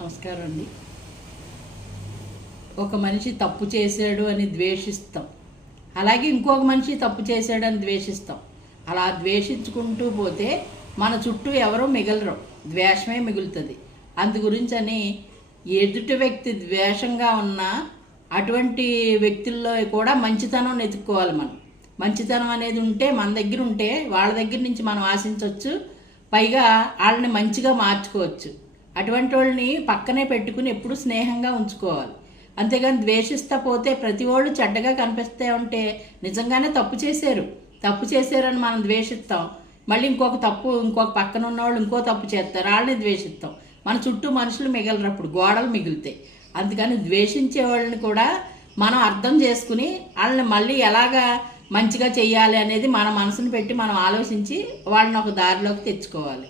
నమస్కారం అండి. ఒక మనిషి తప్పు చేశాడు అని ద్వేషిస్తాం, అలాగే ఇంకొక మనిషి తప్పు చేశాడు అని ద్వేషిస్తాం. అలా ద్వేషించుకుంటూ పోతే మన చుట్టూ ఎవరో మిగలరు, ద్వేషమే మిగులుతుంది. అందు గురించి అని ఎదుటి వ్యక్తి ద్వేషంగా ఉన్న అటువంటి వ్యక్తుల్లో కూడా మంచితనం వెతుక్కోవాలి. మనం మంచితనం అనేది ఉంటే, మన దగ్గర ఉంటే వాళ్ళ దగ్గర నుంచి మనం ఆశించవచ్చు, పైగా వాళ్ళని మంచిగా మార్చుకోవచ్చు. అటువంటి వాళ్ళని పక్కనే పెట్టుకుని ఎప్పుడు స్నేహంగా ఉంచుకోవాలి. అంతేగాని ద్వేషిస్తా పోతే ప్రతి వాళ్ళు చెడ్డగా కనిపిస్తే ఉంటే నిజంగానే తప్పు చేశారని మనం ద్వేషిస్తాం. మళ్ళీ ఇంకొక పక్కన ఉన్నవాళ్ళు ఇంకో తప్పు చేస్తారు, వాళ్ళని ద్వేషిస్తాం. మన చుట్టూ మనుషులు మిగలరు, అప్పుడు గోడలు మిగులుతాయి. అందుకని ద్వేషించే వాళ్ళని కూడా మనం అర్థం చేసుకుని వాళ్ళని మళ్ళీ ఎలాగా మంచిగా చెయ్యాలి అనేది మన మనసును పెట్టి మనం ఆలోచించి వాళ్ళని ఒక దారిలోకి తెచ్చుకోవాలి.